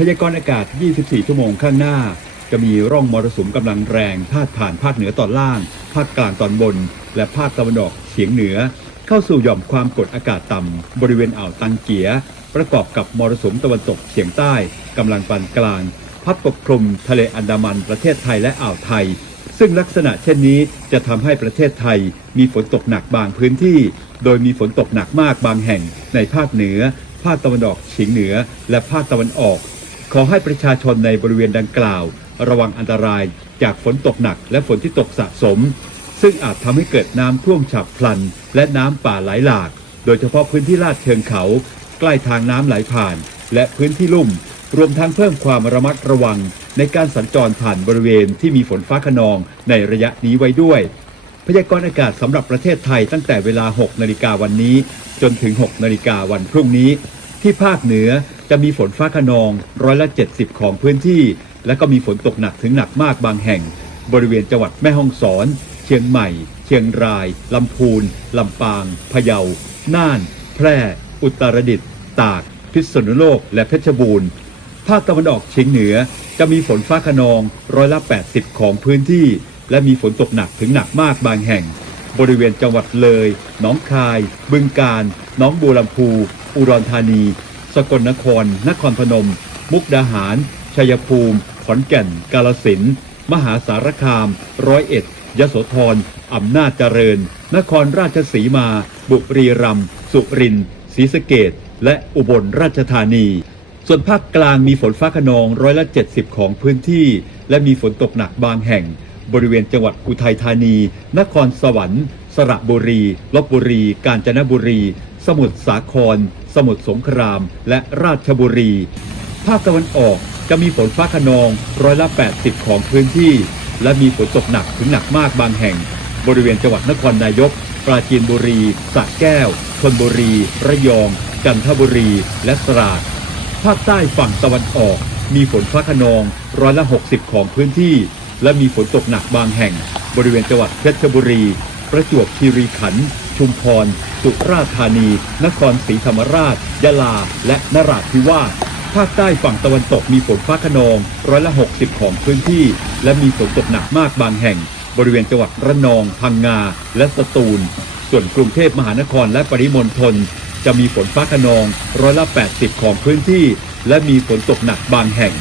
พยากรณ์อากาศ 24 ชั่วโมงข้างหน้า จะมีร่องมรสุมกำลังแรงพาดผ่านภาคเหนือตอนล่าง ภาคกลางตอนบน และภาคตะวันออกเฉียงเหนือ เข้าสู่หย่อมความกดอากาศต่ำบริเวณอ่าวตังเกีย ประกอบกับมรสุมตะวันตกเฉียงใต้กำลังปานกลาง พัดปกคลุมทะเลอันดามันประเทศไทยและอ่าวไทย ซึ่งลักษณะเช่นนี้จะทำให้ประเทศไทย มีฝนตกหนักบางพื้นที่ โดยมีฝนตกหนักมากบางแห่งในภาคเหนือ ภาคตะวันออกเฉียงเหนือ และภาคตะวันออก ขอให้ประชาชนในบริเวณดังกล่าว ระวังอันตรายจากฝนตกหนักและฝนที่ตกสะสม ซึ่งอาจทำให้เกิดน้ำท่วมฉับพลัน และน้ำป่าไหลหลาก โดยเฉพาะพื้นที่ลาดเชิงเขา ใกล้ทางน้ำไหลผ่าน และพื้นที่ลุ่ม รวมทั้งเพิ่มความระมัดระวัง ในการสัญจรผ่านบริเวณที่มีฝนฟ้าขนองในระยะนี้ไว้ด้วย พยากรณ์อากาศสำหรับประเทศไทยตั้งแต่เวลา 6 นาฬิกาวันนี้ จนถึง 6 นาฬิกาวันพรุ่งนี้ ที่ภาคเหนือจะมีฝนฟ้าขนองร้อยละ 70 ของพื้นที่ และก็มีฝนตกหนักถึงหนักมากบางแห่ง บริเวณจังหวัดแม่ฮ่องสอน เชียงใหม่ เชียงราย ลำพูน ลำปาง พะเยา น่าน แพร่ อุตรดิตถ์ ตาก พิษณุโลก และเพชรบูรณ์ ภาคตะวันออกเฉียงเหนือจะมีฝนฟ้าขนองร้อยละ 80 ของพื้นที่ และมีฝนตกหนักถึงหนักมากบางแห่ง บริเวณจังหวัดเลย หนองคาย บึงกาฬ น้องบัวลำพู อุดรธานี สกลนคร นครพนม มุกดาหาร ชัยภูมิ ขอนแก่น กาลสิน มหาสารคาม ร้อยเอ็ด ยโสธร อำนาจเจริญ นครราชสีมา บุรีรัมย์ สุรินทร์ ศรีสะเกดและอุบลราชธานี ส่วนภาคกลางมีฝนฟ้าขนองร้อยละ 70 ของพื้นที่ และมีฝนตกหนักบางแห่ง บริเวณจังหวัดอุทัยธานี นครสวรรค์ สระบุรี ลบบุรี กาญจนบุรี สมุทรสาคร สมุทรสงคราม และราชบุรี ภาคตะวันออกจะมีฝนฟ้าขนองร้อยละ 80 ของพื้นที่ และมีฝนตกหนักถึงหนักมากบางแห่ง บริเวณจังหวัดนครนายก ปราจีนบุรีสระแก้วชลบุรี ระยอง จันทบุรี และตราด ภาคใต้ฝั่งตะวันออก มีฝนฟ้าขนองร้อยละ 60 ของพื้นที่ และมีฝนตกหนักบางแห่ง บริเวณจังหวัดเพชรบุรี ประจวบคีรีขันธ์ชุมพร สุราษฎร์ธานี นครศรีธรรมราช ยะลา และนราธิวาสภาคใต้ฝั่งตะวันตกมีฝนฟ้าขนอง ร้อยละ 60 ของพื้นที่ และมีฝนตกหนักมากบางแห่ง บริเวณจังหวัดระนอง พังงา และสตูล ส่วนกรุงเทพมหานครและปริมณฑลจะมีฝนฟ้าขนอง ร้อยละ 80 ของพื้นที่ และมีฝนตกหนักบางแห่ง